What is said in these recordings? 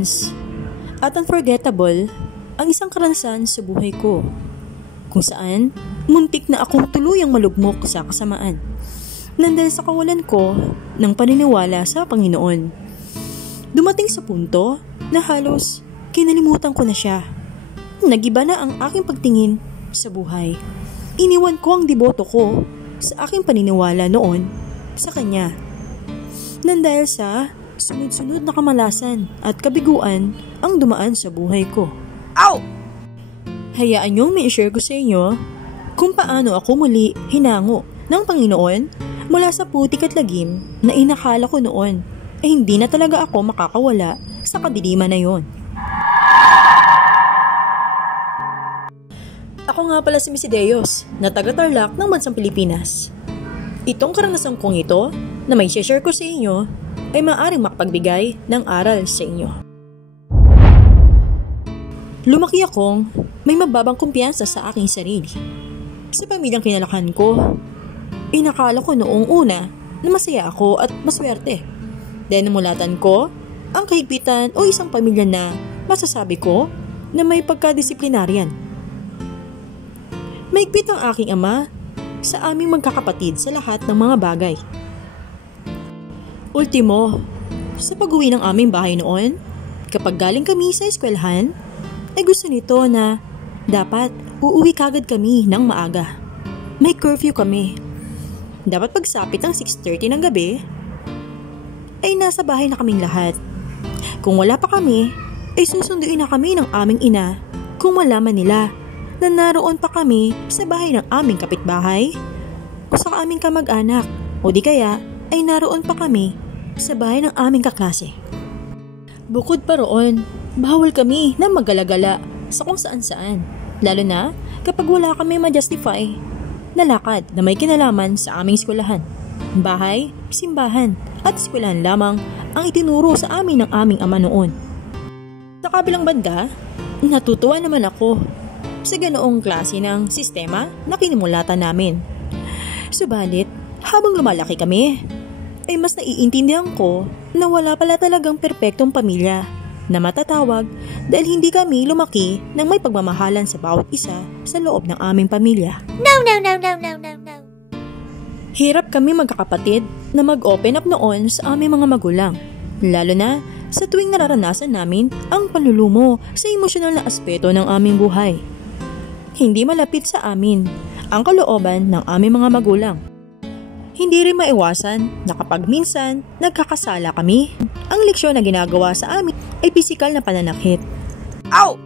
intense at unforgettable ang isang karanasan sa buhay ko, kung saan muntik na akong tuluyang malugmok sa kasamaan nang dahil sa kawalan ko ng paniniwala sa Panginoon. Dumating sa punto na halos kinalimutan ko na siya. Nagiba na ang aking pagtingin sa buhay. Iniwan ko ang deboto ko sa aking paniniwala noon sa kanya. Nang dahil sa sunod-sunod na kamalasan at kabiguan ang dumaan sa buhay ko. Ow! Hayaan niyong may-share ko sa inyo kung paano ako muli hinango ng Panginoon mula sa putik at lagim na inakala ko noon ay hindi na talaga ako makakawala sa kadiliman na yon. Ako nga pala si Misideyos na taga-Tarlac ng bansang Pilipinas. Itong karanasan kong ito na may share ko sa inyo ay maaaring makapagbigay ng aral sa inyo. Lumaki akong may mababang kumpiyansa sa aking sarili. Sa pamilyang kinalakihan ko, inakala ko noong una na masaya ako at maswerte. Dahil namulatan ko ang kahigpitan o isang pamilya na masasabi ko na may pagkadisiplinaryan. Mahigpit ang aking ama sa aming magkakapatid sa lahat ng mga bagay. Ultimo, sa pag-uwi ng aming bahay noon, kapag galing kami sa eskwelahan, ay gusto nito na dapat uuwi kagad kami ng maaga. May curfew kami. Dapat pagsapit ng 6:30 ng gabi, ay nasa bahay na kaming lahat. Kung wala pa kami, ay susunduin na kami ng aming ina kung malaman nila na naroon pa kami sa bahay ng aming kapitbahay o sa aming kamag-anak o di kaya ay naroon pa kami sa bahay ng aming kaklase. Bukod pa roon, bawal kami na maggalagala sa kung saan-saan, lalo na kapag wala kami ma-justify na lakad na may kinalaman sa aming eskwelahan. Bahay, simbahan at eskwelahan lamang ang itinuro sa amin ng aming ama noon. Sa kabilang banda, natutuwa naman ako sa ganoong klase ng sistema na kinimulatan namin. Subalit, habang lumalaki kami, ay mas naiintindihan ko na wala pala talagang perpektong pamilya na matatawag dahil hindi kami lumaki ng may pagmamahalan sa bawat isa sa loob ng aming pamilya. No. Hirap kami magkakapatid na mag-open up noon sa aming mga magulang, lalo na sa tuwing nararanasan namin ang panlulumo sa emosyonal na aspeto ng aming buhay. Hindi malapit sa amin ang kalooban ng aming mga magulang. Hindi rin maiwasan na kapag minsan nagkakasala kami, ang leksyon na ginagawa sa amin ay pisikal na pananakit. Ow!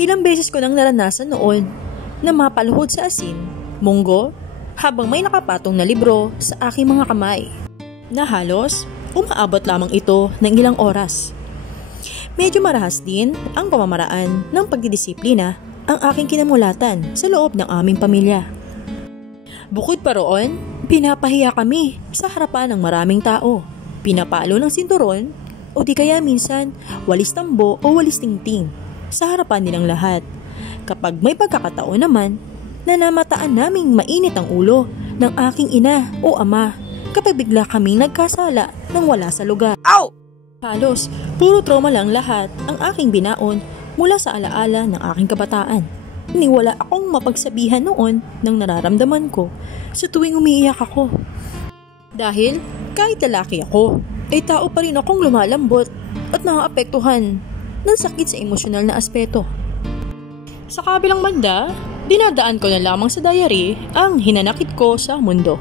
Ilang beses ko nang naranasan noon na mapaluhod sa asin, munggo, habang may nakapatong na libro sa aking mga kamay, na halos umaabot lamang ito ng ilang oras. Medyo marahas din ang pamamaraan ng pagdidisiplina ang aking kinamulatan sa loob ng aming pamilya. Bukod pa roon, pinapahiya kami sa harapan ng maraming tao, pinapalo ng sinturon o di kaya minsan walis tambo o walis tingting sa harapan nilang lahat. Kapag may pagkakataon naman na namataan naming mainit ang ulo ng aking ina o ama kapag bigla kaming nagkasala nang wala sa lugar. Ow! Halos, puro trauma lang lahat ang aking binaon mula sa alaala ng aking kabataan. Wala akong mapagsabihan noon ng nararamdaman ko sa tuwing umiiyak ako. Dahil kahit lalaki ako, ay tao pa rin akong lumalambot at naaapektuhan ng sakit sa emosyonal na aspeto. Sa kabilang banda, dinadaan ko na lamang sa diary ang hinanakit ko sa mundo.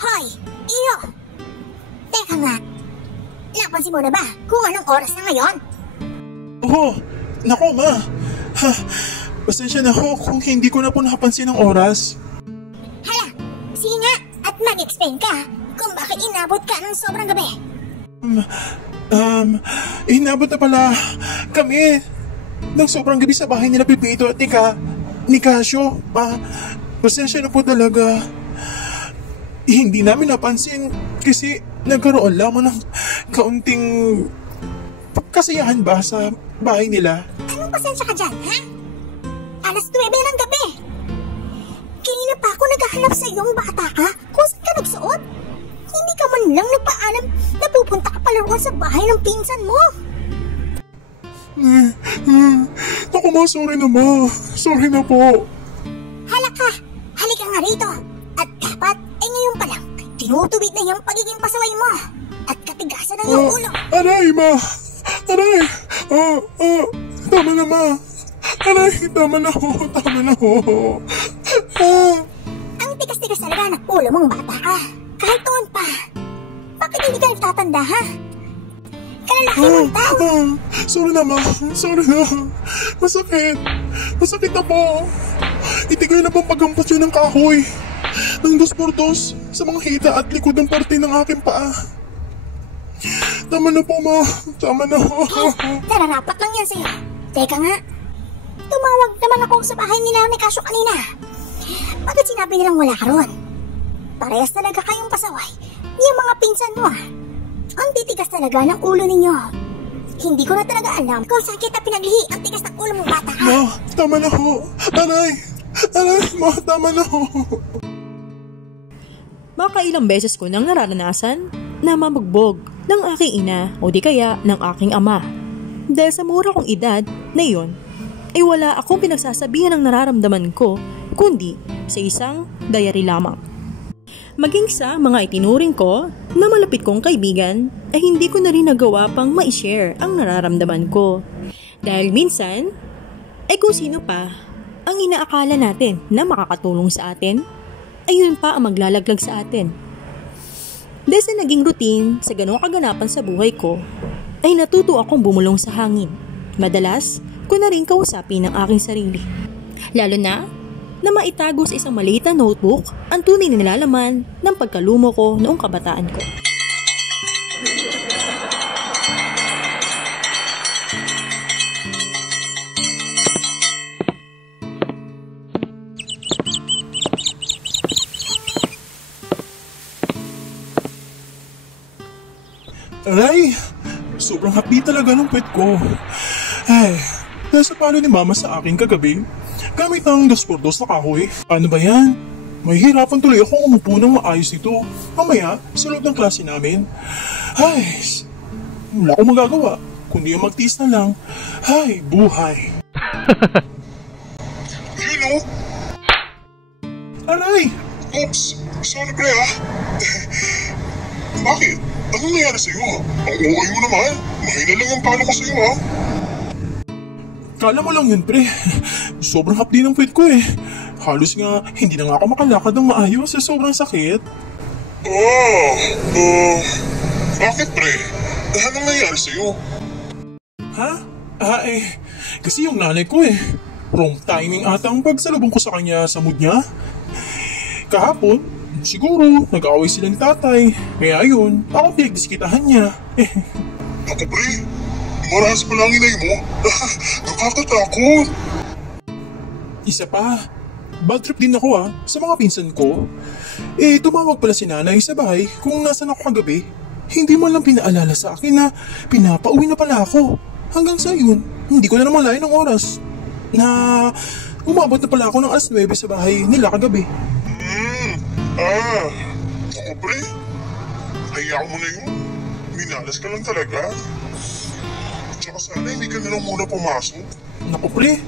Hoy! Iyo! Teka nga! Napansin mo na ba kung anong oras na ngayon? Oo! Naku, ma! Pasensya na ho kung hindi ko na po napansin ang oras. Hala! Sige nga! At mag-explain ka kung bakit inabot ka ng sobrang gabi. Inabot na pala kami ng sobrang gabi sa bahay nila Pepito at ni Casio. Pasensya na po talaga. hindi namin napansin kasi nagkaroon lamang ng kaunting kasiyahan ba sa bahay nila. Anong pasensya ka dyan, ha? Alas 9 ng gabi. Kanina pa ako naghahanap sa iyong bata ka kung saan ka nagsuot. Hindi ka man lang nagpaalam na pupunta ka palaruan sa bahay ng pinsan mo. Naku ma, sorry na ma. Sorry na po. Halika nga rito. At dapat ay ngayon pa lang, tinutubig na yung pagiging pasaway mo. At katigasan ng iyong ulo. Aray ma. Aray. Tama na ma. Aray, tama na ho. Ang tigas-tigas talaga ng ulo mong bata ka. Kahit noon pa. Bakit hindi ka nagtatanda, ha? Kalalaki mong tao. Sorry na ma. Sorry na. Masakit na po. Itigay na pong paghampos yun ng kahoy. Ng 2x2 sa mga hita at likod ng parte ng aking paa. Tama na po ma. Tama na ho. Nararapat lang yan sa'yo. Teka nga. Tumawag naman ako sa bahay nila ni Casio kanina. Bakit sinabi nilang wala ka ron? Parehas talaga kayong pasaway. Yung mga pinsan mo. Ang titigas talaga ng ulo ninyo. Hindi ko na talaga alam kung saan kita pinaglihi ang tigas ng ulo mong bata ka. Ma, tama na ho. Aray, ma, tama na ho. Makailang beses ko nang nararanasan na mabugbog ng aking ina o di kaya ng aking ama. Dahil sa mura kong edad na iyon, ay wala akong pinagsasabihan ng nararamdaman ko kundi sa isang diary lamang. Maging sa mga itinuring ko na malapit kong kaibigan ay hindi ko na rin nagawa pang ma-share ang nararamdaman ko. Dahil minsan ay kung sino pa ang inaakala natin na makakatulong sa atin, ay yun pa ang maglalaglag sa atin. Dahil sa naging routine sa ganong kaganapan sa buhay ko, ay natuto akong bumulong sa hangin. Madalas ko na rin kausapin ang aking sarili. Lalo na maitago sa isang maliit na notebook ang tunay na nilalaman ng pagkalumo ko noong kabataan ko. Aray, sobrang happy talaga ng pet ko. Ay, dahil sa palo ni mama sa akin kagabi, gamit ang 2x2 na kahoy. Ano ba yan? Mahihirapan tuloy akong umupo ng maayos ito. Mamaya, sa loob ng klase namin. Ay, wala akong magagawa. Kundi yung magtiis na lang. Ay, buhay. You know? Aray! Oops! Sorry pre ha? Bakit? Anong nangyari sa'yo? Ang uay mo naman. Mahina lang ang palo ko sa'yo ha? Kala mo lang yun, pre. Sobrang hapdi ng puwet ko eh. Halos nga, hindi na nga ako makalakad ng maayos sa sobrang sakit. Bakit pre? Anong nangyari sa'yo? Ha? Kasi yung nanay ko eh. Wrong timing ata ang pagsalubong ko sa kanya sa mood niya. Kahapon, siguro, nag-away sila ni tatay. Kaya ayun, ako pinagdiskitahan niya. Ako pre, marahas pa lang inay mo. Nakakatakot. Isa pa, bad trip din ako sa mga pinsan ko. Tumawag pala si nanay sa bahay kung nasan ako kagabi. Hindi man lang pinaalala sa akin na pinapauwi na pala ako. Hanggang sa yun, hindi ko na naman layan ng oras na umabot na pala ako ng alas 9 sa bahay nila kagabi. Ako pre, hayaan mo na yun. Minalas ka lang talaga. Tsaka sana hindi ka na lang muna pumasok. Naku pre,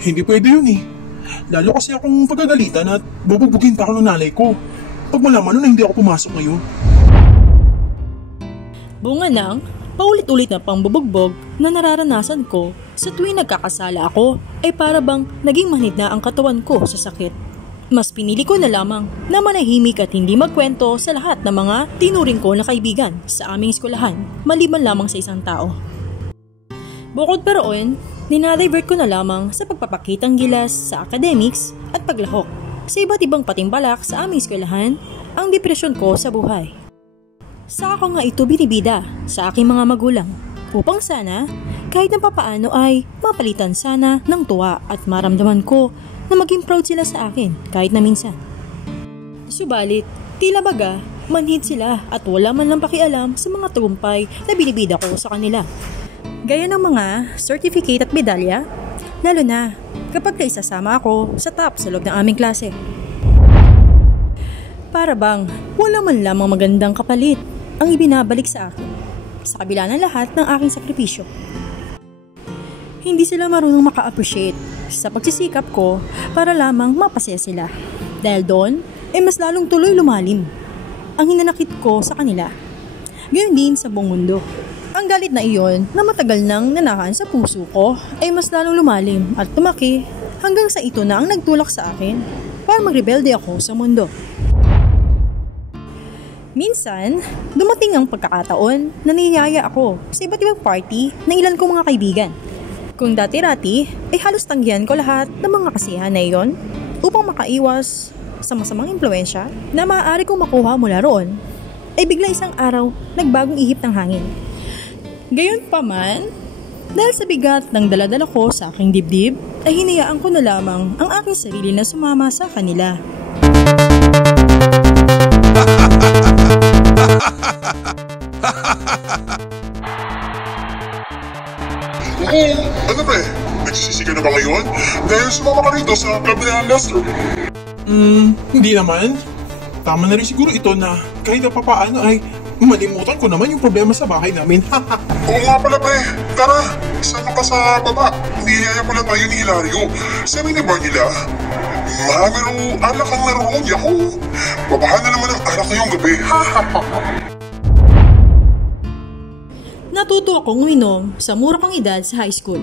hindi pwede yun eh. Lalo kasi akong pagagalitan at bububugin pa ako ng nanay ko. Pag malaman nun na hindi ako pumasok ngayon. Bunga ng paulit-ulit na pangbubugbog na nararanasan ko sa tuwing nagkakasala ako ay para bang naging manhid na ang katawan ko sa sakit. Mas pinili ko na lamang na manahimik at hindi magkwento sa lahat ng mga tinuring ko na kaibigan sa aming eskwelahan maliban lamang sa isang tao. Bukod pa roon, dinadivert ko na lamang sa pagpapakitang gilas sa academics at paglahok sa iba't ibang patimbalak sa aming eskwelahan ang depresyon ko sa buhay. Saka ko nga ito binibida sa aking mga magulang upang sana kahit na papaano ay mapalitan sana ng tuwa at maramdaman ko na maging proud sila sa akin kahit na minsan. Subalit, Tila baga, manhid sila at wala man lang pakialam sa mga tagumpay na binibida ko sa kanila. Gaya ng mga certificate at medalya, lalo na kapag naisasama ako sa top sa loob ng aming klase. Para bang wala man lamang magandang kapalit ang ibinabalik sa akin sa kabila ng lahat ng aking sakripisyo. Hindi sila marunong maka-appreciate sa pagsisikap ko para lamang mapasaya sila. Dahil doon, mas lalong tuloy lumalim ang hinanakit ko sa kanila. Gayon din sa buong mundo. Ang galit na iyon na matagal nang nanahan sa puso ko ay mas lalong lumalim at tumaki hanggang sa ito na ang nagtulak sa akin para magrebelde ako sa mundo. Minsan, dumating ang pagkakataon na niyaya ako sa iba't ibang party ng ilan kong mga kaibigan. Kung dati-rati, ay halos tanggihan ko lahat ng mga kasiyahan na iyon upang makaiwas sa masamang impluensya na maaari kong makuha mula roon, ay bigla isang araw nagbagong ihip ng hangin. Gayon pa man, dahil sa bigat ng daladala ko sa aking dibdib, ay hinayaan ko na lamang ang aking sarili na sumama sa kanila. Ano pre? Nagsisisi ka na ba ngayon? Dahil sumama ka rito sa club na Lester. Hindi naman. Tama na rin siguro ito na kahit na papaano ay malimutan ko naman yung problema sa bahay namin. Oo nga pala pre. Tara, sama ka sa baba. Niyaya pala tayo ni Hilario. Sa minibar nila. Maraming alak ang naroon. Yaku! Babahan na naman ang alak ngayong gabi. Natuto akong uminom sa mura kong edad sa high school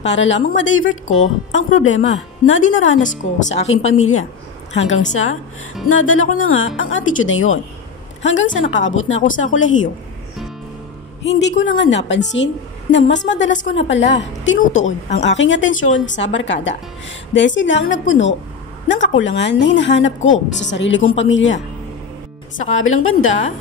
para lamang ma-divert ko ang problema na dinaranas ko sa aking pamilya. Hanggang sa nadala ko na nga ang attitude na yon. Hanggang sa nakaabot na ako sa kolehiyo. Hindi ko na nga napansin na mas madalas ko na pala tinutuon ang aking atensyon sa barkada dahil sila ang nagpuno ng kakulangan na hinahanap ko sa sarili kong pamilya. Sa kabilang banda,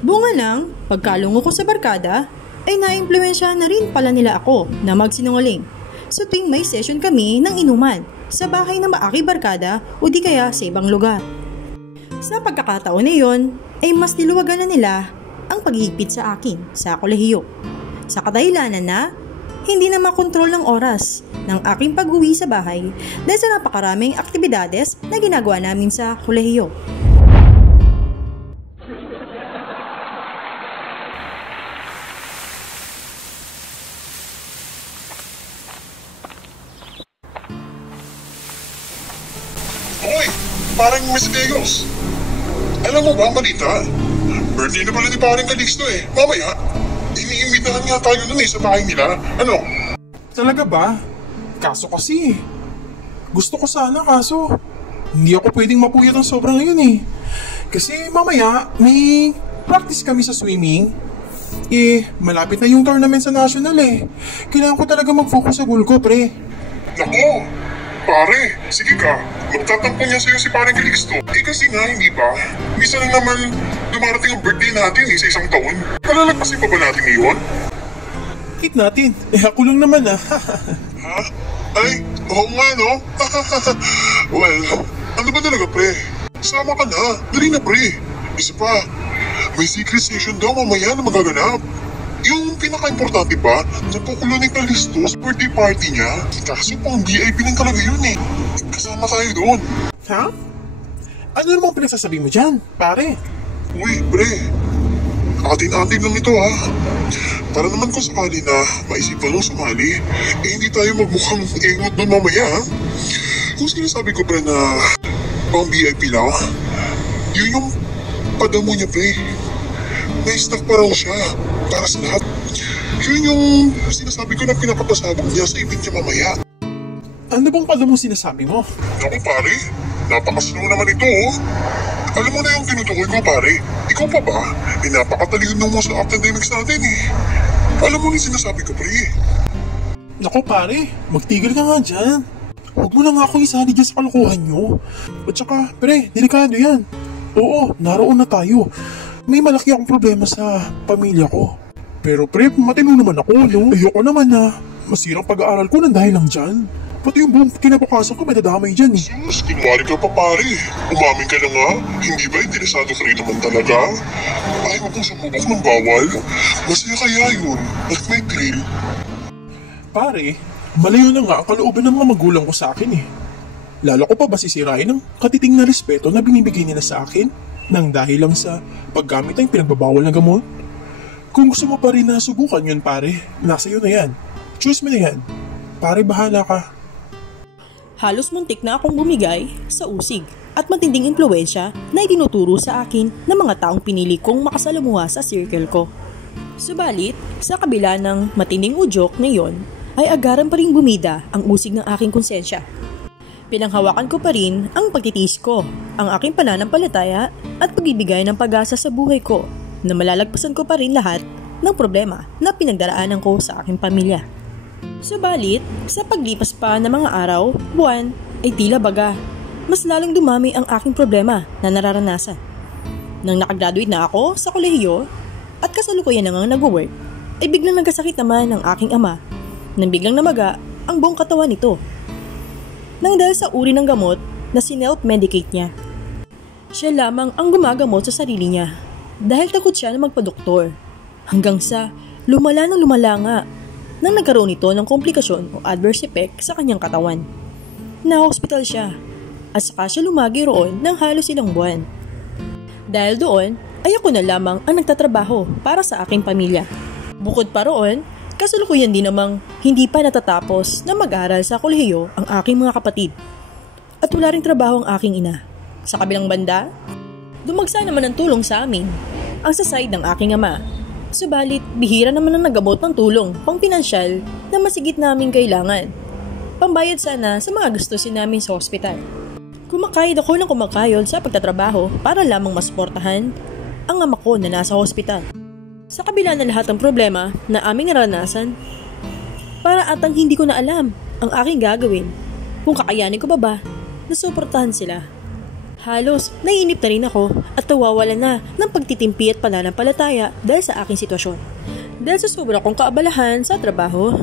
bunga lang pagkalungo ko sa barkada ay naimpluwensya na rin pala nila ako na magsinungaling sa tuwing may session kami ng inuman sa bahay ng maaki barkada o di kaya sa ibang lugar. Sa pagkakataon na iyon ay mas niluwagan na nila ang paghihigpit sa akin sa kolehiyo sa kadahilanan na hindi na makontrol ng oras ng aking pag-uwi sa bahay dahil sa napakaraming aktibidades na ginagawa namin sa kolehiyo. Hoy, parang Miss Diegos. Alam mo ba ang balita? Birthday na pala ni parang Calixto eh. Mamaya, iniimbitahan nga tayo nun sa bahay nila. Ano? Talaga ba? Kaso kasi, gusto ko sana kaso hindi ako pwedeng mapuyat ng sobra ngayon eh. Kasi mamaya may practice kami sa swimming. Malapit na yung tournament sa national eh. Kailangan ko talaga mag-focus sa goal ko, pre. Naku, pare, sige ka. Magtatampo niya sa'yo si parang Calixto. Kasi nga, hindi ba? Misa lang naman dumarating ang birthday natin sa isang taon. Palalagpasin pa ba natin iyon? Hit natin. Ako lang naman ah. Ha? Ay, oo nga no? Well, ano ba talaga pre? Sama ka na. Dali na pre. Isa pa, may secret session daw mamaya na magaganap. Yung pinaka-importante pa, napukulo ni Calixto sa birthday party niya. Kaso pang VIP lang talaga yun eh. Kasama tayo doon. Ha? Ano namang pinagsasabi mo dyan, pare? Uy, pre. Atin-atin lang ito ha. Para naman kung sakali na maisipan mong sumali, hindi tayo magmukhang ingot doon mamaya ha. Kung sinasabi ko pre na pang VIP lang, yun yung padamo niya pre. May stock pa raw siya para sa lahat. Yun yung sinasabi ko na pinapapasabog niya sa event niya mamaya. Ano bang pala mo sinasabi mo? Naku pare, napakasino naman ito oh. Alam mo na yung tinutukoy ko pare. Ikaw pa ba? Napakatalino mo sa academics natin eh. Alam mo na yung sinasabi ko pre. Naku pare, magtigil ka nga dyan. Huwag mo na nga ako isali dyan sa kalokohan nyo. At saka, pre, delikado yan. Oo, naroon na tayo. May malaki akong problema sa pamilya ko. Pero pre, matino naman ako, no? Ayoko naman na masirang pag-aaral ko nang dahil lang dyan. Pati yung buong kinabukasan ko may dadamay dyan eh. Sus, kunwari ka pa pare. Umamin ka na nga. Hindi ba interesado ka rin naman talaga? Ayaw kong sumubok ng bawal. Masaya kaya yun. At may thrill. Pare, malayo na nga ang kalooban ng mga magulang ko sa akin eh. Lalo ko pa ba sisirain ang katiting na respeto na binibigay nila sa akin nang dahil lang sa paggamit ng pinagbabawal na gamot? Kung gusto mo pa rin na subukan yun pare, nasa iyo na yan. Choose mo na yan. Pare, bahala ka. Halos muntik na akong bumigay sa usig at matinding impluwensya na itinuturo sa akin ng mga taong pinili kong makasalamuha sa circle ko. Subalit, sa kabila ng matinding udyok na iyon, ay agaran pa rin bumida ang usig ng aking konsensya. Pinanghawakan ko pa rin ang pagtitiis ko, ang aking pananampalataya at pagbibigay ng pag-asa sa buhay ko na malalagpasan ko pa rin lahat ng problema na pinagdaraanan ko sa aking pamilya. Subalit, sa paglipas pa ng mga araw, buwan, ay tila baga, mas lalong dumami ang aking problema na nararanasan. Nang nakagraduate na ako sa kolehiyo at kasalukuyan na nga nag-work, ay biglang nagkasakit naman ang aking ama nang biglang namaga ang buong katawan nito. Nang dahil sa uri ng gamot na sinelf-medicate niya. Siya lamang ang gumagamot sa sarili niya dahil takot siya na magpa-doktor. Hanggang sa lumala nga nang nagkaroon ito ng komplikasyon o adverse effect sa kanyang katawan. Na-hospital siya at saka siya lumagi roon ng halos ilang buwan. Dahil doon ay ako na lamang ang nagtatrabaho para sa aking pamilya. Bukod pa roon, kasalukuyan din namang hindi pa natatapos na mag-aral sa kolehiyo ang aking mga kapatid. At wala ring trabaho ang aking ina. Sa kabilang banda, dumagsa naman ang tulong sa amin ang sa side ng aking ama. Subalit, bihira naman ang nag-abot ng tulong pang-pinansyal na masigit naming kailangan. Pambayad sana sa mga gastusin namin sa ospital. Kumakayod ako ng kumakayod sa pagtatrabaho para lamang masuportahan ang ama ko na nasa ospital. Sa kabila ng lahat ng problema na aming naranasan, para atang hindi ko na alam ang aking gagawin kung kakayanin ko ba na suportahan sila. Halos naiinip na rin ako at nawawala na ng pagtitimpi at pananampalataya dahil sa aking sitwasyon. Dahil sa sobra kong kaabalahan sa trabaho,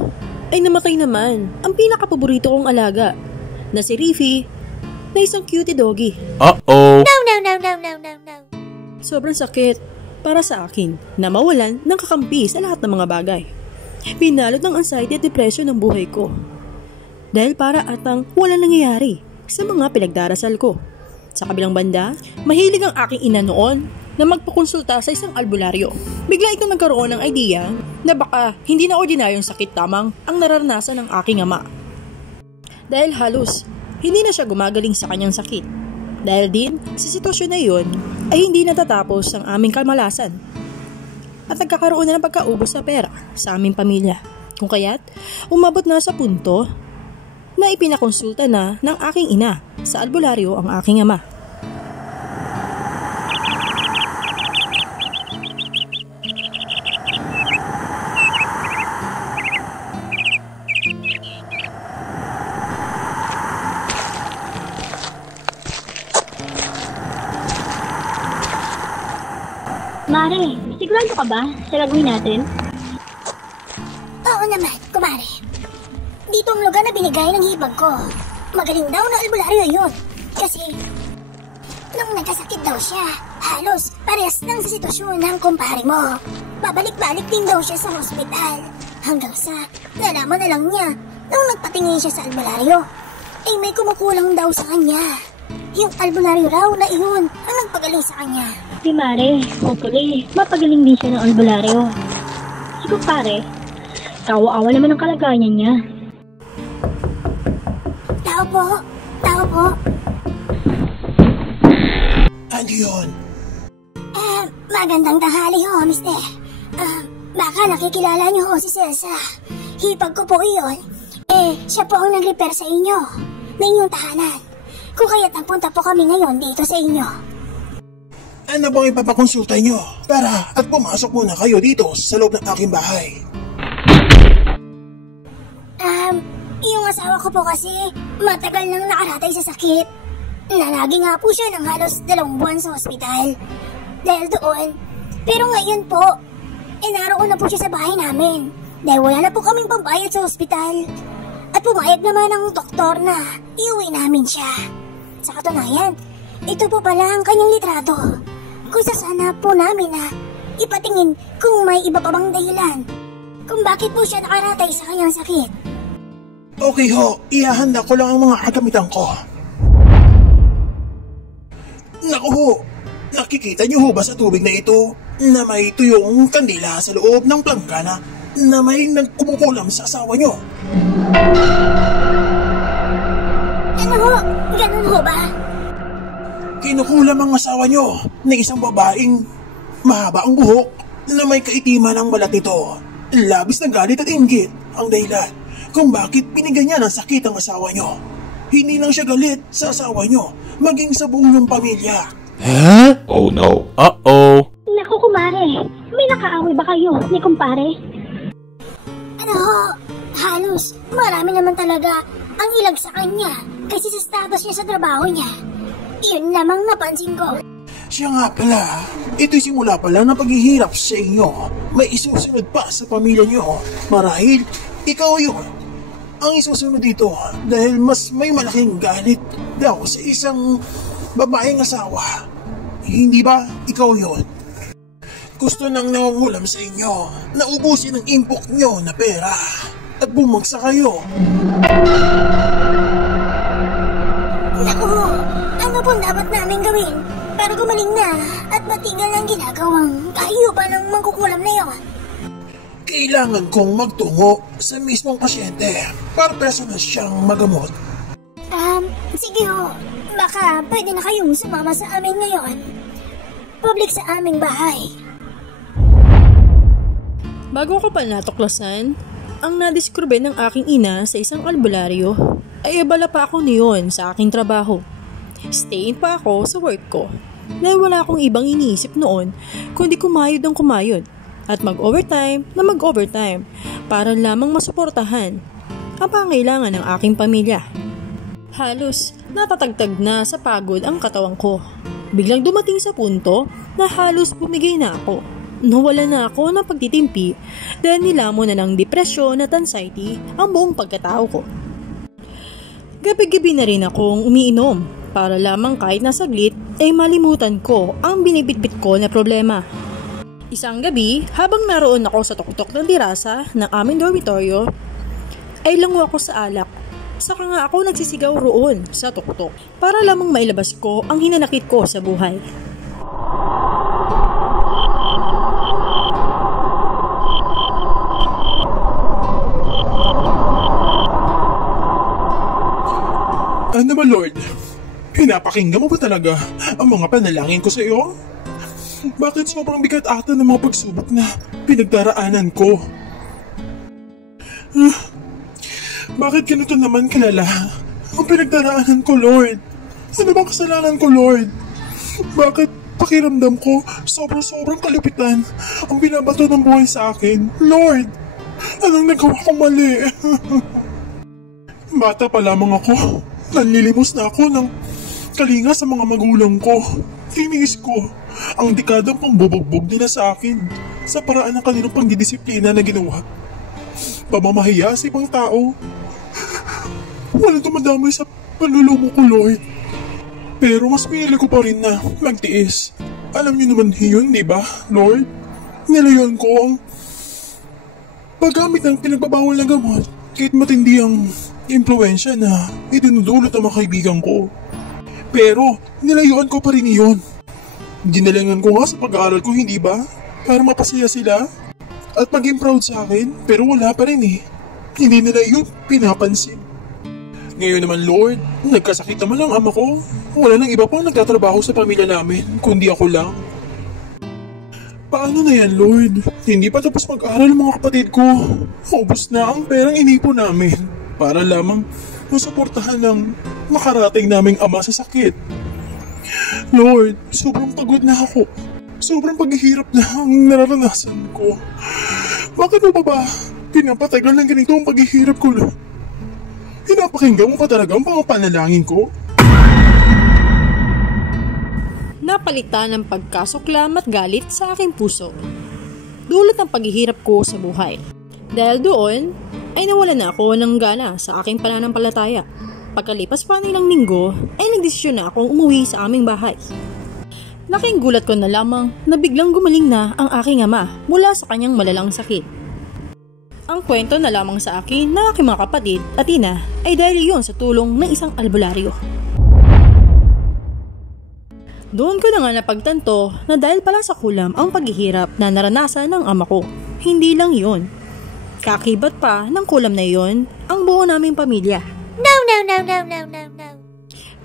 ay namatay naman ang pinakapaborito kong alaga na si Riffy na isang cutie doggy. Uh-oh! No. Sobrang sakit para sa akin na mawalan ng kakampi sa lahat ng mga bagay. Pinalot ng anxiety at depression ng buhay ko. Dahil para atang walang nangyayari sa mga pinagdarasal ko. Sa kabilang banda, mahilig ang aking ina noon na magpakonsulta sa isang albularyo. Bigla itong nagkaroon ng idea na baka hindi na ordinaryong sakit tamang ang nararanasan ng aking ama. Dahil halos, hindi na siya gumagaling sa kanyang sakit. Dahil din, sa sitwasyon na iyon, ay hindi natatapos ang aming kamalasan. At nagkakaroon na ng pagkaubos sa pera sa aming pamilya. Kung kaya't, umabot na sa punto na ipinakonsulta na ng aking ina sa albularyo ang aking ama. Mare, sigurado ka ba sa gagawin natin? Oo naman, kumare. Dito ang lugar na binigay ng hibag ko. Magaling daw na albularyo yun. Kasi, nung nagkasakit daw siya, halos parehas lang sa sitwasyon ng kumpare mo. Babalik-balik din daw siya sa hospital. Hanggang sa, nalaman na lang niya nung nagpatingin siya sa albularyo. Eh may kumukulang daw sa kanya. Yung albularyo raw na iyon ang nagpagaling sa kanya. Si Mare, hopefully, mapagaling din siya ng albularyo. Si kumpare, kawa-awa naman ang kalagayan niya. Tao po. Ano yun? Magandang tanghali ho, mister. Baka nakikilala niyo ho si Celsa. Hipag ko po iyon. Siya po ang nag-repair sa inyo na inyong tahanan. Kung kaya't napunta po kami ngayon dito sa inyo. Ano bang ipapakonsulta nyo? Tara, at pumasok muna kayo dito sa loob ng aking bahay. Yung asawa ko po kasi matagal nang nakaratay sa sakit. Nalagi nga po siya ng halos 2 buwan sa ospital. Dahil doon. Pero ngayon po, naroon na po siya sa bahay namin. Dahil wala na po kaming pambayad sa ospital. At At pumayag naman ang doktor na iuwi namin siya. Sa katunayan, ito po pala ang kanyang litrato. Kung sana po namin na ipatingin kung may iba pa bang dahilan kung bakit po siya nakaratay sa kanyang sakit. Okay ho, ihahanda ko lang ang mga kagamitan ko. Naku ho, nakikita niyo ho ba sa tubig na ito na may tuyong kandila sa loob ng planggana na may nagkumukulam sa asawa niyo? Ano ho? Ganun ho ba? Kinukulam ang asawa niyo na isang babaeng mahaba ang buhok na may kaitiman ang balat nito. Labis ng galit at inggit ang dahilan kung bakit binigyan niya ng sakit ang asawa niyo. Hindi lang siya galit sa asawa niyo, maging sa buong iyong pamilya. Huh? Oh no. Uh-oh. Naku, kumare. May nakaaway ba kayo ni kumpare? Ano ho? Halos marami naman talaga ang ilag sa kanya kasi sa status niya sa trabaho niya. Iyon lamang napansin ko. Siya nga pala, ito'y simula pa lang ng paghihirap sa inyo. May isusunod pa sa pamilya niyo. Marahil, ikaw yun ang isusunod dito dahil mas may malaking galit daw sa isang babaeng asawa. Hindi ba ikaw yun? Gusto nang nangungulam sa inyo na ubusin ang impok niyo na pera at bumagsak kayo. Naku, ano pong dapat namin gawin para gumaling na at matigil ang ginagawang kahiyupan ng mangkukulam na yon? Kailangan kong magtungo sa mismong pasyente para personal siyang magamot. Sige ho. Baka pwede na kayong sumama sa amin ngayon. Public sa aming bahay. Bago ko pa natuklasan, ang nadiskrube ng aking ina sa isang albularyo ay abala pa ako niyon sa aking trabaho. Staying pa ako sa work ko dahil wala akong ibang iniisip noon kundi kumayod ang kumayod at mag-overtime na mag-overtime para lamang masuportahan ang pangailangan ng aking pamilya. Halos natatagtag na sa pagod ang katawan ko. Biglang dumating sa punto na halos bumigay na ako. Nawala na ako ng pagtitimpi dahil nilamon na ng depresyon at anxiety ang buong pagkatao ko. Gabi-gabi na rin akong umiinom para lamang kahit na saglit ay malimutan ko ang binibitbit ko na problema. Isang gabi, habang naroon ako sa tuktok ng dirasa ng aming dormitoryo, ay lango ako sa alak. Saka nga ako nagsisigaw roon sa tuktok para lamang mailabas ko ang hinanakit ko sa buhay. Ano ba, Lord? Pinapakinggan mo ba talaga ang mga panalangin ko sa iyo? Bakit sobrang bigat ata ng mga pagsubok na pinagdaraanan ko? Bakit ganito naman kalala ang pinagdaraanan ko, Lord? Ano bang kasalanan ko, Lord? Bakit pakiramdam ko sobrang kalupitan ang binabato ng buhay sa akin? Lord, anong nagawa kong mali? Bata pa lamang ako. Nanlilimos na ako ng kalinga sa mga magulang ko. Tiniis ko ang dekadang pambubugbog nila sa akin sa paraan ng kanilang pangdidisiplina na ginawa. Pamamahiya sa ibang tao. Walang tumadamay sa panlulumo ko, Lord. Pero mas pinili ko pa rin na magtiis. Alam niyo naman yun, di ba, Lord? Nilayon ko ang paggamit ng pinagbabawal na gamot kahit matindi ang impluensya na idinudulot ang mga kaibigan ko. Pero nilayuan ko pa rin iyon. Ginalangan ko nga sa pag-aaral ko, hindi ba? Para mapasaya sila at maging proud sa akin, pero wala pa rin eh. Hindi nila yun pinapansin. Ngayon naman, Lord, nagkasakit naman ang ama ko. Wala nang iba pang nagtatrabaho sa pamilya namin, kundi ako lang. Paano na yan, Lord? Hindi pa tapos mag-aral ang mga kapatid ko. Ubus na ang perang inipo namin para lamang masuportahan ng makarating naming ama sa sakit. Lord, sobrang pagod na ako. Sobrang paghihirap na ang nararanasan ko. Bakit mo ba pinapatagal ng ganito ang paghihirap ko, Lord? Pinapakinggan mo pa talaga ang mga panalangin ko? Napalitan ng pagkasuklam at galit sa aking puso. Dulot ng paghihirap ko sa buhay. Dahil doon, ay nawala na ako ng gana sa aking pananampalataya. Pagkalipas pa ng ilang linggo ay nagdesisyon na akong umuwi sa aming bahay. Laking gulat ko na lamang na biglang gumaling na ang aking ama mula sa kanyang malalang sakit. Ang kwento na lamang sa akin na aking mga kapatid at ina ay dahil iyon sa tulong ng isang albularyo. Doon ko na nga napagtanto na dahil pala sa kulam ang paghihirap na naranasan ng ama ko. Hindi lang iyon. Kakibat pa ng kulam na iyon ang buo naming pamilya. No.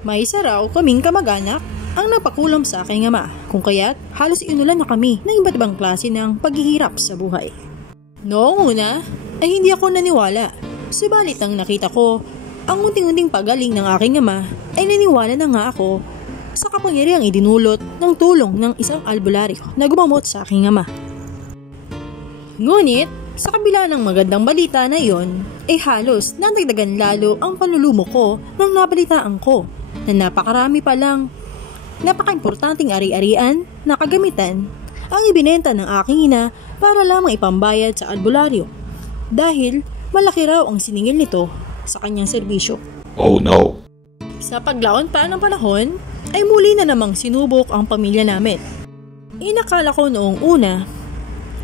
May isa raw kaming kamag-anak ang nagpakulam sa aking ama, kung kaya't halos inulan na kami ng iba't ibang klase ng paghihirap sa buhay. Noong una ay hindi ako naniwala, subalit ang nakita ko ang unting-unting pagaling ng aking ama ay naniwala na nga ako sa kapangyarihang idinulot ng tulong ng isang albularyo na gumamot sa aking ama. Ngunit sa kabila ng magandang balita na iyon ay halos nadagdagan lalo ang panlulumo ko nang nabalitaan ko na napakarami palang napaka-importanting ari-arian na kagamitan ang ibinenta ng aking ina para lamang ipambayad sa albularyo dahil malaki raw ang siningil nito sa kanyang serbisyo. Oh no. Sa paglaon pa ng panahon ay muli na namang sinubok ang pamilya namin. Inakala ko noong una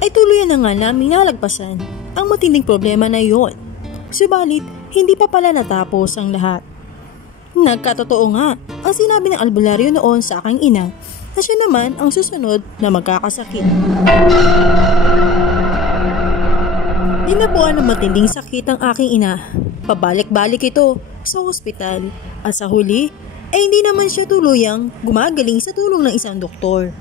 ay tuluyan na nga namin nalagpasan ang matinding problema na iyon. Subalit hindi pa pala natapos ang lahat. Nagkatotoo nga ang sinabi ng albularyo noon sa aking ina na siya naman ang susunod na magkakasakit. Dinapuan ng matinding sakit ang aking ina. Pabalik-balik ito sa ospital at sa huli ay hindi naman siya tuluyang gumagaling sa tulong ng isang doktor.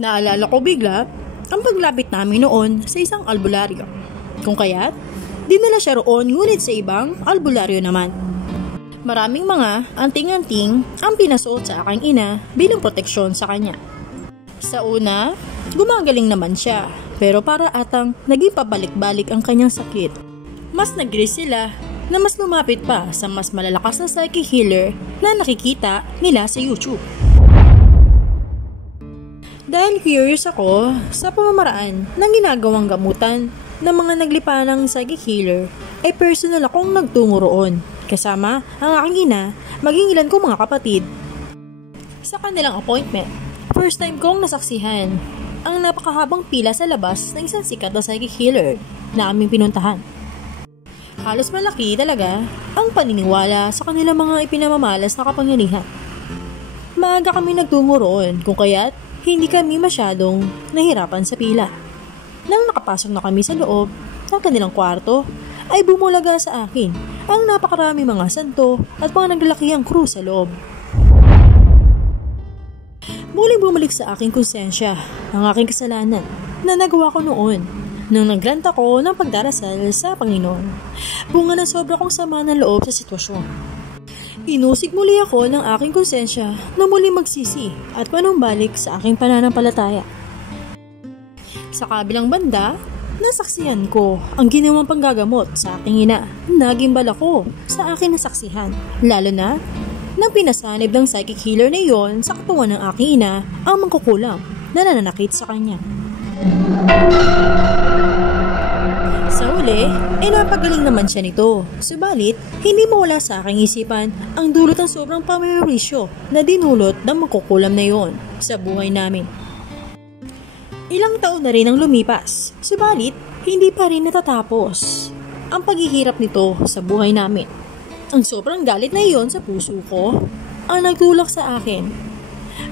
Naalala ko bigla ang paglapit namin noon sa isang albularyo. Kung kaya't dinala siya roon ngunit sa ibang albularyo naman. Maraming mga anting-anting ang pinasuot sa aking ina bilang proteksyon sa kanya. Sa una, gumagaling naman siya, pero para atang naging pabalik-balik ang kanyang sakit. Mas nag-risk sila na mas lumapit pa sa mas malalakas na psychic healer na nakikita nila sa YouTube. Dahil curious ako sa pamamaraan ng ginagawang gamutan ng mga naglipa ng psychic healer, ay personal akong nagtungo roon. Kasama ang aking ina, maging ilan kong mga kapatid. Sa kanilang appointment, first time kong nasaksihan ang napakahabang pila sa labas ng isang sikat na psychic healer na aming pinuntahan. Halos malaki talaga ang paniniwala sa kanilang mga ipinamamalas na kapangyarihan. Maaga kami nagtungo roon kung kaya't hindi kami masyadong nahirapan sa pila. Nang nakapasok na kami sa loob ng kanilang kwarto, ay bumulaga sa akin ang napakarami mga santo at mga naglalakihang krus sa loob. Muling bumalik sa aking konsensya ang aking kasalanan na nagawa ko noon nang nagrant ako ng pagdarasal sa Panginoon. Bunga na sobra kong sama ng loob sa sitwasyon. Inusig muli ako ng aking konsensya na muli magsisi at panumbalik sa aking pananampalataya. Sa kabilang banda, nasaksihan ko ang ginawang panggagamot sa aking ina. Nagimbal ako sa aking nasaksihan, lalo na nang pinasanib ng psychic healer na iyon sa katawan ng aking ina ang mangkukulam na nananakit sa kanya. Sa huli, ay napagaling naman siya nito. Subalit, hindi mawala sa aking isipan ang dulot ng sobrang pamirisyo na dinulot ng mangkukulam na iyon sa buhay namin. Ilang taon na rin ang lumipas, subalit hindi pa rin natatapos ang paghihirap nito sa buhay namin. Ang sobrang galit na iyon sa puso ko ang nagtulak sa akin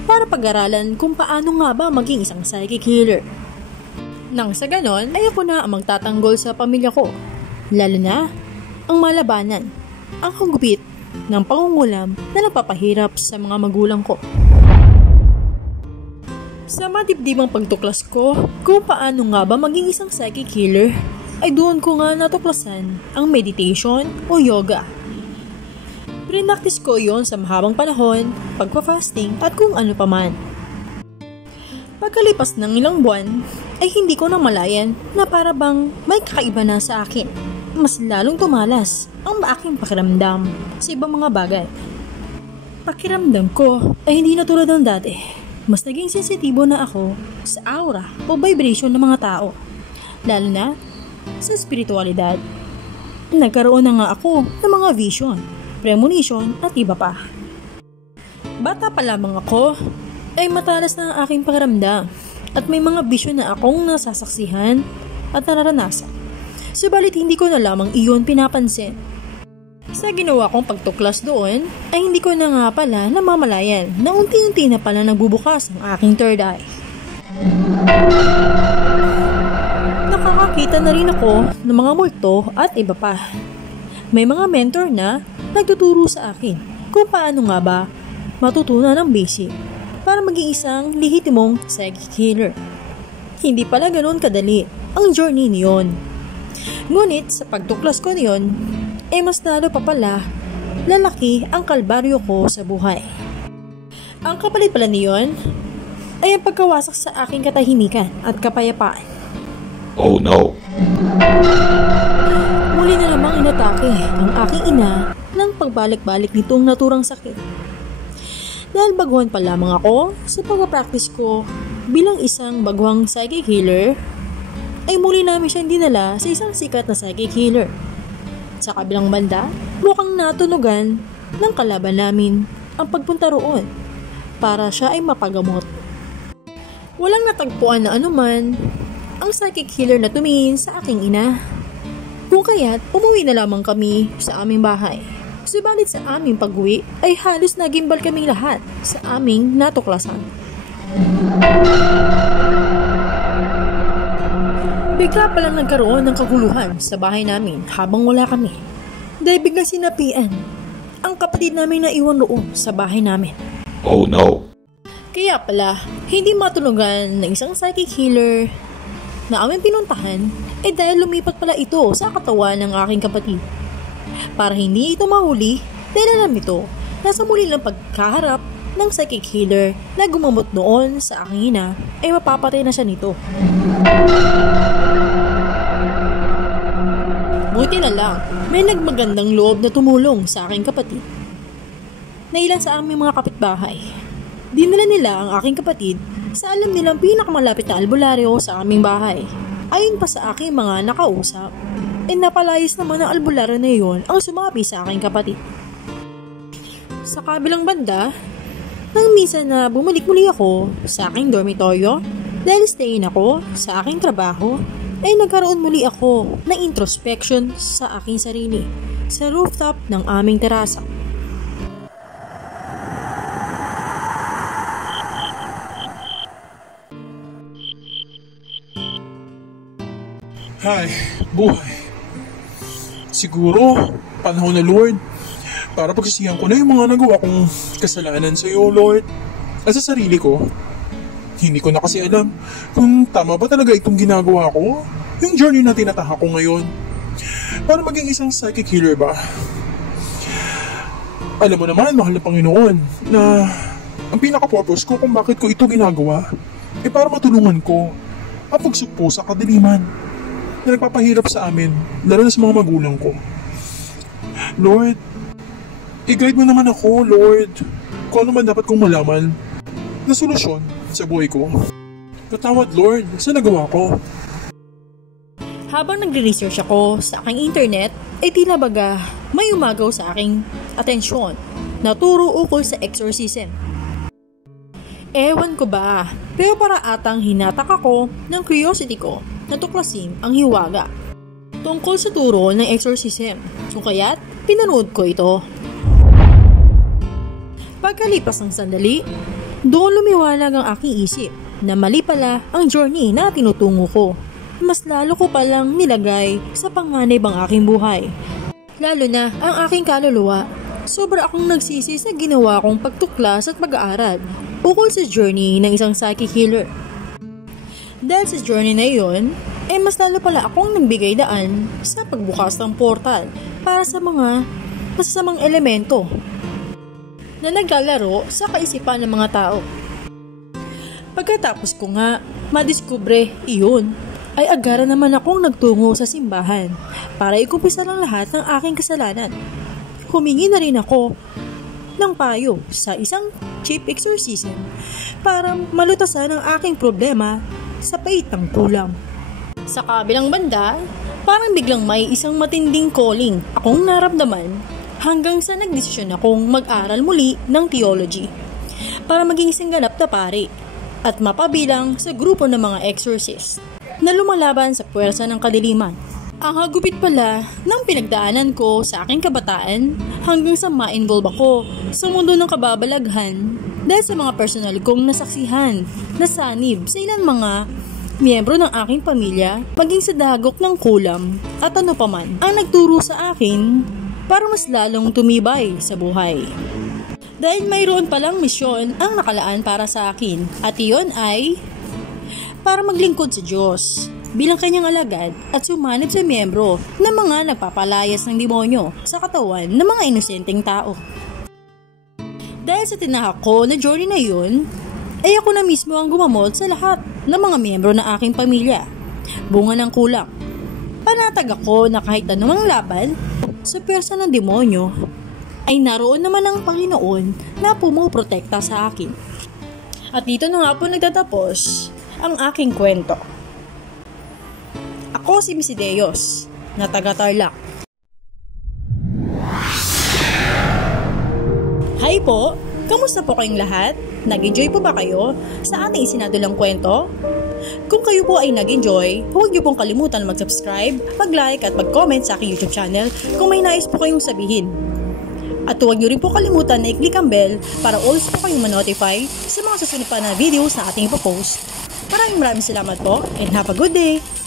para pag-aralan kung paano nga ba maging isang psychic healer. Nang sa ganon ay ako na ang magtatanggol sa pamilya ko, lalo na ang malabanan, ang hagupit ng pangungulam na napapahirap sa mga magulang ko. Sa madibdibang pagtuklas ko kung paano nga ba maging isang psychic healer, ay doon ko nga natuklasan ang meditation o yoga. Prinaktis ko yon sa mahabang panahon, pagpa-fasting at kung ano paman. Pagkalipas ng ilang buwan, ay hindi ko namalayan na para bang may kakaiba na sa akin. Mas lalong tumalas ang aking pakiramdam sa ibang mga bagay. Pakiramdam ko ay hindi na tulad ng dati. Mas naging sensitibo na ako sa aura o vibration ng mga tao, lalo na sa spiritualidad. Nagkaroon na nga ako ng mga vision, premonition at iba pa. Bata pa lamang ako ay matalas na ang aking pakiramdam at may mga vision na akong nasasaksihan at nararanasan. Subalit hindi ko na lamang iyon pinapansin. Sa ginawa kong pagtuklas doon ay hindi ko na nga pala namamalayan na unti-unti na pala nagbubukas ang aking third eye. Nakakakita na rin ako ng mga multo at iba pa. May mga mentor na nagtuturo sa akin kung paano nga ba matutunan ang basic para maging isang lehitimong psychic healer. Hindi pala ganoon kadali ang journey niyon. Ngunit sa pagtuklas ko niyon, ay mas lalo pa pala lalaki ang kalbaryo ko sa buhay. Ang kapalit pala niyon ay ang pagkawasak sa aking katahimikan at kapayapaan. Oh no. Muli na namang inatake ang aking ina ng pagbalik-balik nitong naturang sakit. Dahil baguhan pa lamang ako sa pag-practice ko bilang isang baguhang psychic healer, ay muli namin siyang dinala sa isang sikat na psychic healer. Sa kabilang banda, mukhang natunugan ng kalaban namin ang pagpunta roon para siya ay mapagamot. Walang natagpuan na anuman ang psychic healer na tumingin sa aking ina. Kung kaya't umuwi na lamang kami sa aming bahay. Subalit sa aming pag-uwi ay halos nagimbal kaming lahat sa aming natuklasan. Bigla palang nagkaroon ng kaguluhan sa bahay namin habang wala kami. Dahil biglang sinapian ang kapatid namin na iwan roon sa bahay namin. Oh no. Kaya pala, hindi matulugan ng isang psychic healer na aming pinuntahan ay dahil lumipat pala ito sa katawan ng aking kapatid. Para hindi ito mahuli, dahil alam nito na sa muli ng pagkaharap ng psychic healer na gumamot noon sa aking ina ay mapapatay na siya nito. Buti na lang, may nagmagandang loob na tumulong sa aking kapatid. Na ilan sa aming mga kapitbahay. Dinala nila ang aking kapatid sa alam nilang pinakamalapit na albularyo sa aming bahay. Ayon pa sa aking mga nakausap, napalayas naman ang albularyo na iyon ang sumabi sa aking kapatid. Sa kabilang banda, nang minsan na bumalik muli ako sa aking dormitoryo dahil stayin ako sa aking trabaho, ay nagkaroon muli ako ng introspection sa aking sarili sa rooftop ng aming terasa. Ay, buhay. Siguro, panahon na Lord, para pagsisihan ko na yung mga nagawa kong kasalanan sa iyo, Lord. At sa sarili ko, hindi ko na kasi alam kung tama ba talaga itong ginagawa ko, yung journey na tinatahak ko ngayon. Para maging isang psychic healer ba? Alam mo naman, mahal na Panginoon, na ang pinaka-purpose ko kung bakit ko ito ginagawa ay para matulungan ko ang pagsugpo sa kadiliman na nagpapahirap sa amin, lalo na sa mga magulang ko. Lord, i-guide mo naman ako, Lord, kung ano man dapat kong malaman na solusyon sa buhay ko. Patawad, Lord, sa nagawa ko. Habang nagre-research ako sa aking internet, ay tila baga may umagaw sa aking atensyon na turo ukol sa exorcism. Ewan ko ba, pero para atang hinatak ako ng curiosity ko na tuklasin ang hiwaga tungkol sa turo ng exorcism. So kaya't pinanood ko ito. Pagkalipas ng sandali, doon lumiwanag ang aking isip na mali pala ang journey na tinutungo ko. Mas lalo ko palang nilagay sa panganib ang aking buhay. Lalo na ang aking kaluluwa. Sobra akong nagsisi sa ginawa kong pagtuklas at pag-aaral ukol sa journey ng isang psychic healer. Dahil sa journey na iyon, ay mas lalo pala akong nagbigay daan sa pagbukas ng portal para sa mga masasamang elemento na naglalaro sa kaisipan ng mga tao. Pagkatapos ko nga madiskubre iyon, ay agara naman akong nagtungo sa simbahan para ikumpisa ng lahat ng aking kasalanan. Humingi na rin ako ng payo sa isang cheap exorcism para malutasan ang aking problema sa paitang kulam. Sa kabilang banda, Parang biglang may isang matinding calling akong naramdaman hanggang sa nagdesisyon akong mag-aral muli ng theology para maging isang ganap na pari at mapabilang sa grupo ng mga exorcist na lumalaban sa puwersa ng kadiliman. Ang hagupit pala ng pinagdaanan ko sa aking kabataan hanggang sa ma-involve ako sa mundo ng kababalaghan dahil sa mga personal kong nasaksihan na sanib sa ilang mga miyembro ng aking pamilya, maging sa dagok ng kulam at ano paman ang nagturo sa akin para mas lalong tumibay sa buhay. Dahil mayroon palang misyon ang nakalaan para sa akin at iyon ay para maglingkod sa Diyos bilang kanyang alagad at sumanib sa miyembro ng mga nagpapalayas ng demonyo sa katawan ng mga inosenteng tao. Dahil sa tinahak ko na journey na yun, ay ako na mismo ang gumamot sa lahat ng mga miyembro ng aking pamilya. Bunga ng kulang. Panatag ako na kahit anumang laban sa pwersa ng demonyo, ay naroon naman ang Panginoon na pumuprotekta sa akin. At dito na nga po nagtatapos ang aking kwento. Ako si Misideos, na taga Tarlac. Hi po! Kamusta po kayong lahat? Nag-enjoy po ba kayo sa ating isinadulang kwento? Kung kayo po ay nag-enjoy, huwag niyo pong kalimutan mag-subscribe, mag-like at mag-comment sa aking YouTube channel kung may nais po kayong sabihin. At huwag niyo rin po kalimutan na i-click ang bell para always po kayong ma-notify sa mga susunod pa na videos na ating ipopost. Maraming salamat po and have a good day!